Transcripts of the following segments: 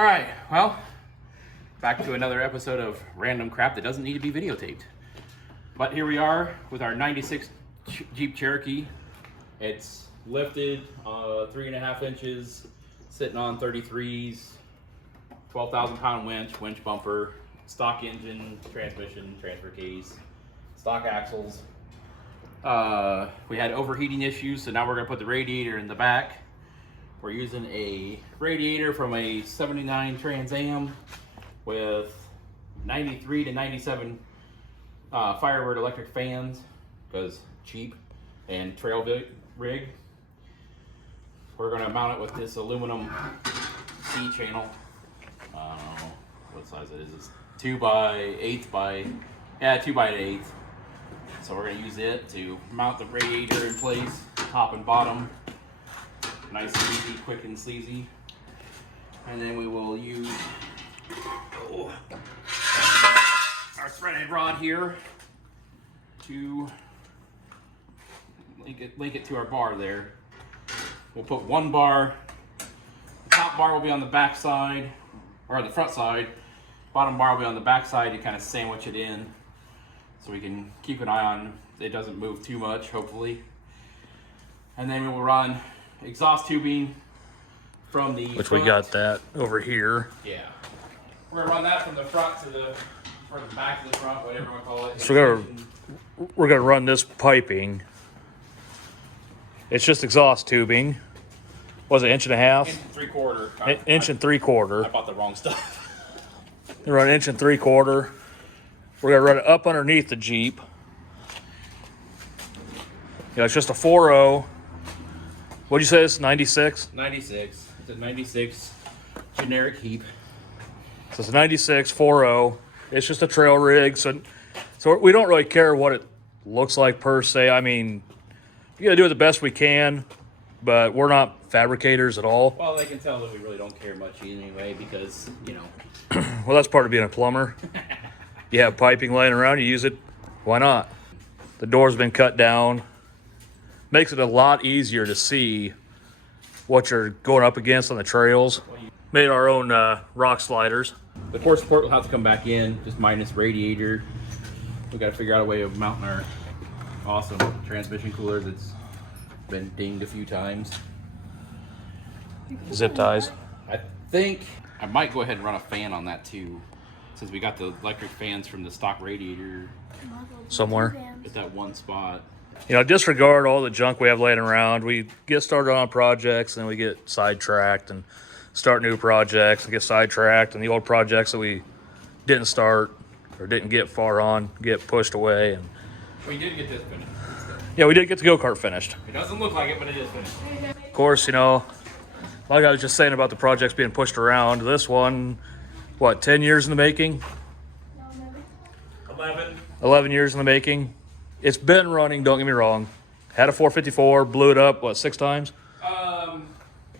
All right, well, back to another episode of random crap that doesn't need to be videotaped. But here we are with our 96 Jeep Cherokee. It's lifted 3.5 inches, sitting on 33s, 12,000 pound winch bumper, stock engine, transmission, transfer case, stock axles. We had overheating issues, so now we're gonna put the radiator in the back. We're using a radiator from a 79 Trans Am with 93 to 97 Firebird electric fans, because cheap, and trail rig. We're gonna mount it with this aluminum C channel. I don't know what size it is. It's 2x8 by, yeah, 2x8. So we're gonna use it to mount the radiator in place, top and bottom. Nice and easy, quick and sleazy. And then we will use our threaded rod here to link it to our bar there. We'll put one bar. The top bar will be on the back side, or the front side. Bottom bar will be on the back side to kind of sandwich it in, so we can keep an eye on it doesn't move too much, hopefully. And then we will run exhaust tubing from the which front. We got that over here. Yeah, we're gonna run that from the front to the back to the front, whatever you want to call it. So we're gonna run this piping. It's just exhaust tubing. Was it 1.5 inches? 1.75 inches. Inch and 3/4. I bought the wrong stuff. We run 1 3/4 inches. We're gonna run it up underneath the Jeep. Yeah, it's just a 4.0. What'd you say? It's 96? 96. It's a 96 generic Heep. So it's a 96 4.0. It's just a trail rig, so we don't really care what it looks like per se. I mean, we gotta do it the best we can, but we're not fabricators at all. Well, they can tell that we really don't care much anyway, because, you know. Well, that's part of being a plumber. You have piping laying around, you use it. Why not? The door's been cut down. Makes it a lot easier to see what you're going up against on the trails. Made our own rock sliders. The core support will have to come back in, just minus radiator. We've got to figure out a way of mounting our awesome transmission cooler that's been dinged a few times. Zip ties. I think I might go ahead and run a fan on that too, since we got the electric fans from the stock radiator Somewhere. at that one spot. You know, disregard all the junk we have laying around. We get started on projects and we get sidetracked and start new projects and get sidetracked, and the old projects that we didn't start or didn't get far on get pushed away. And We did get this finished. yeah, we did get the go-kart finished. It doesn't look like it, but it is finished. Of course, you know, like I was just saying about the projects being pushed around, this one, what, 10 years in the making? 11 years in the making. It's been running, don't get me wrong. Had a 454, blew it up, what, 6 times?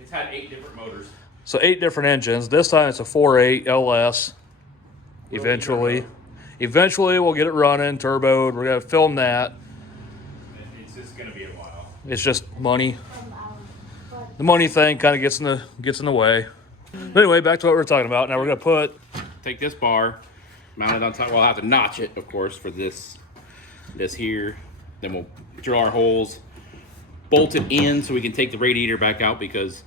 It's had 8 different motors. So 8 different engines. This time it's a 4.8 LS. Eventually we'll get it running, turboed. We're gonna film that. It's just gonna be a while. It's just money. The money thing kind of gets in the way. But anyway, back to what we were talking about. Now we're gonna Take this bar, mount it on top. We'll have to notch it, of course, for this here. Then we'll drill our holes, bolt it in so we can take the radiator back out, because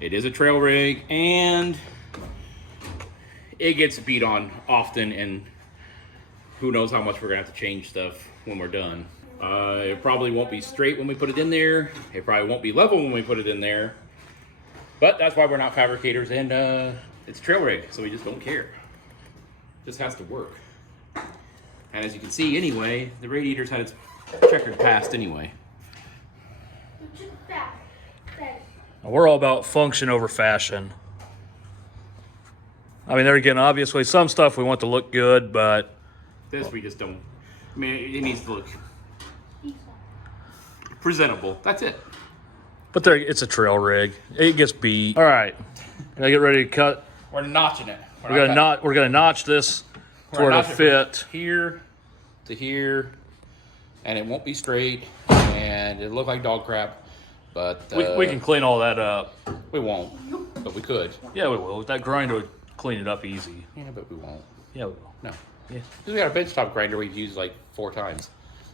it is a trail rig and it gets beat on often, and who knows how much we're gonna have to change stuff when we're done. It probably won't be straight when we put it in there. It probably won't be level when we put it in there. But that's why we're not fabricators, and it's trail rig, so we just don't care. It just has to work. And as you can see anyway, the radiator's had its checkered past anyway. We're all about function over fashion. I mean, there again, obviously some stuff we want to look good, but This we just don't. I mean, it needs to look presentable. That's it. But it's a trail rig. It gets beat. All right, gonna get ready to cut. We're notching it. We're gonna notch this to where it'll fit here to here, and it won't be straight, and it'll look like dog crap. But we can clean all that up. we won't. but we could. Yeah, we will. That grinder would clean it up easy. Yeah, but we won't. Yeah, we will. No. Yeah. We got a benchtop grinder we've used like 4 times.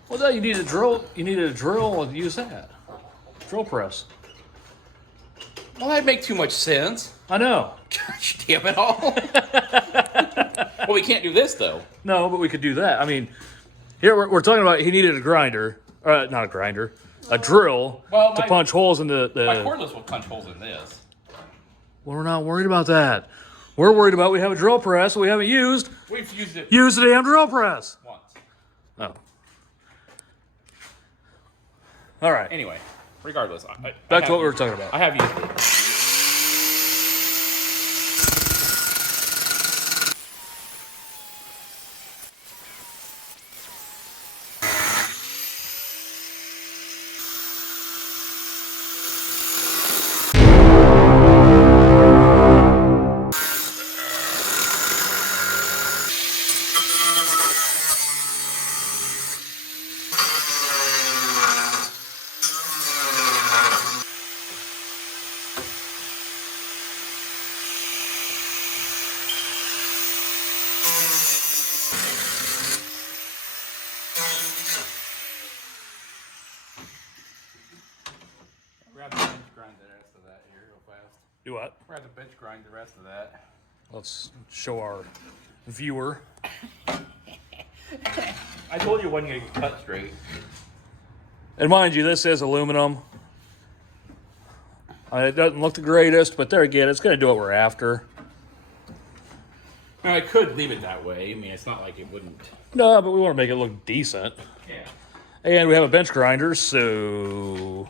Well, no, you need a drill. You need a drill and use that. Drill press. Well, that'd make too much sense. I know. Gosh, damn it all. Well, we can't do this, though. No, but we could do that. I mean, here we're talking about he needed a grinder. Not a grinder. A drill to punch holes in the... My cordless will punch holes in this. Well, we're not worried about that. We're worried about we have a drill press we haven't used. We've used it Use the damn drill press. once. Oh. All right. Anyway, regardless. Back to what we were talking about. I have used it. Grab the bench grind the rest of that here real fast. Do what? Grab the bench grind the rest of that. Let's show our viewer. I told you it wasn't going to cut straight. And mind you, this is aluminum. It doesn't look the greatest, but there again, it's going to do what we're after. Now, I could leave it that way. I mean, it's not like it wouldn't. No, but we want to make it look decent. Yeah. And we have a bench grinder, so...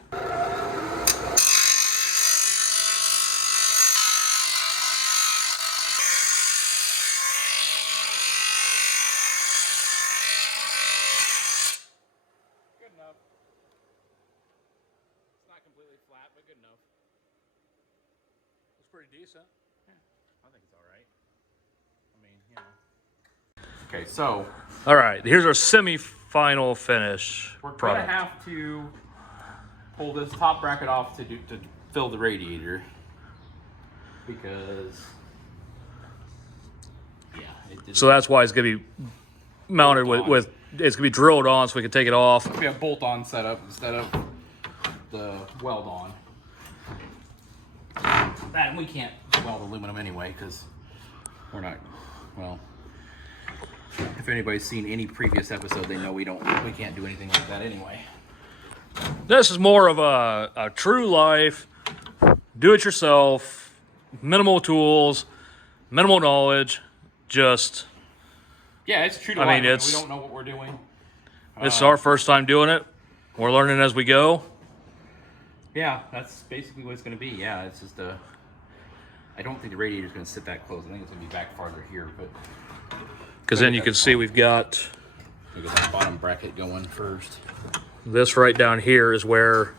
Good enough. It's not completely flat, but good enough. It's pretty decent. Yeah, I think it's all right. I mean, you know. Okay, so All right, here's our semi-final finish we're product. gonna have to pull this top bracket off to fill the radiator because it didn't. So that's why it's going to be mounted with it's going to be drilled on so we can take it off. We have bolt-on setup instead of the weld-on. And we can't weld aluminum anyway because we're not, well, if anybody's seen any previous episode, they know we can't do anything like that anyway. This is more of a true life, do-it-yourself, minimal tools, minimal knowledge, just... Yeah, it's true to I life. mean, it's... We don't know what we're doing. This is our first time doing it. We're learning as we go. Yeah, that's basically what it's going to be. Yeah, it's just I don't think the radiator's going to sit that close. I think it's going to be back farther here, but... Because then you can see we've got... We got that bottom bracket going first. This right down here is where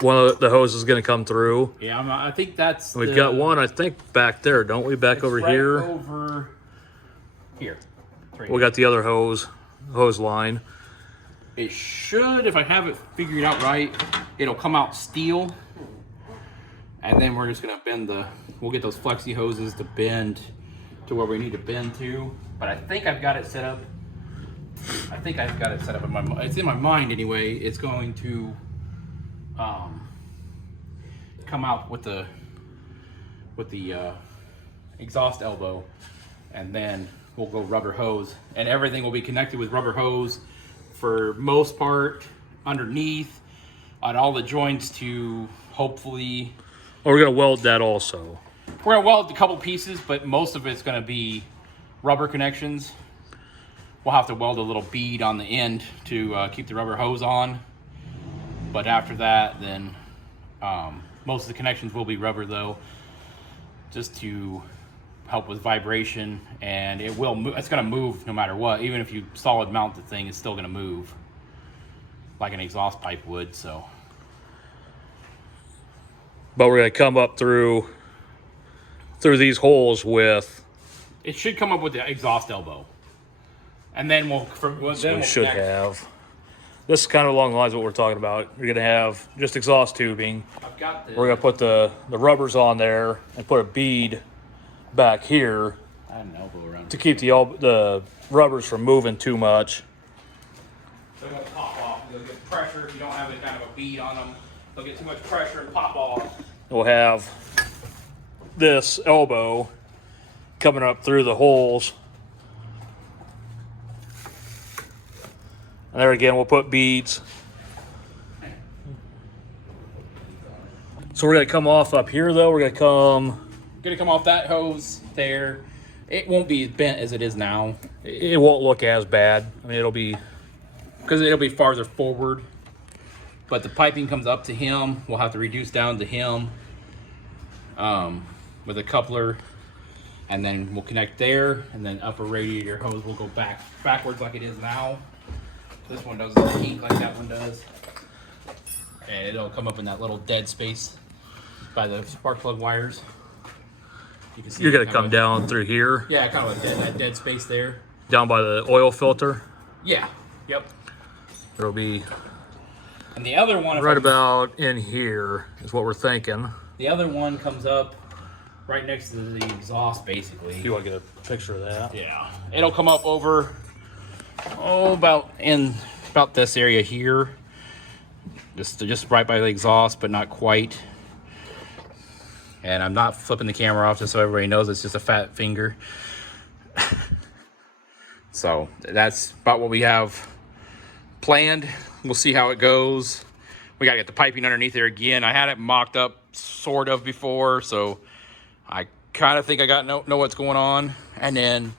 one of the hoses is going to come through. Yeah, I think that's We've got one, I think, back there, don't we? Back over right here. over here. It's right We got the other hose line. It should, if I have it figured out right, it'll come out steel. And then we're just going to bend we'll get those flexi hoses to bend to where we need to bend to. But I think I've got it set up. In my mind. It's in my mind anyway. It's going to come out with the exhaust elbow, and then we'll go rubber hose, and everything will be connected with rubber hose for most part underneath on all the joints to hopefully. Oh, we're going to weld that also. We're going to weld a couple pieces, but most of it's going to be rubber connections. We'll have to weld a little bead on the end to keep the rubber hose on. But after that, then most of the connections will be rubber though, just to help with vibration, and it will move. It's going to move no matter what. Even if you solid mount the thing, it's still going to move like an exhaust pipe would. So, But we're going to come up through these holes with... it should come up with the exhaust elbow, and then we'll should have. This is kind of along the lines of what we're talking about. You're gonna have just exhaust tubing. I've got the. We're gonna put the rubbers on there and put a bead back here I had an elbow around to keep the rubbers from moving too much. They won't pop off. They'll get pressure if you don't have a kind of a bead on them. They'll get too much pressure and pop off. We'll have this elbow coming up through the holes. And there again, we'll put beads. So we're gonna come off up here though. We're gonna come off that hose there. It won't be as bent as it is now. it won't look as bad. I mean, it'll be farther forward. But the piping comes up to him. We'll have to reduce down to him with a coupler. And then we'll connect there. And then upper radiator hose will go backwards like it is now. This one doesn't heat like that one does. And it'll come up in that little dead space by the spark plug wires. You can see you're gonna come down through here. Yeah, kind of like that dead space there. Down by the oil filter. Yeah. Yep. It'll be and the other one, right about in here is what we're thinking. The other one comes up right next to the exhaust, basically. If you want to get a picture of that. Yeah. It'll come up over, about this area here. Just right by the exhaust, but not quite. And I'm not flipping the camera off just so everybody knows it's just a fat finger. So that's about what we have planned. We'll see how it goes. We gotta get the piping underneath there again. I had it mocked up sort of before, so I kind of think I know what's going on. And then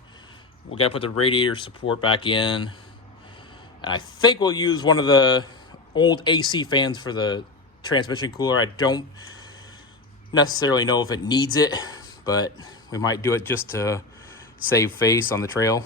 we gotta put the radiator support back in. And I think we'll use one of the old AC fans for the transmission cooler. I don't necessarily know if it needs it, but we might do it just to save face on the trail.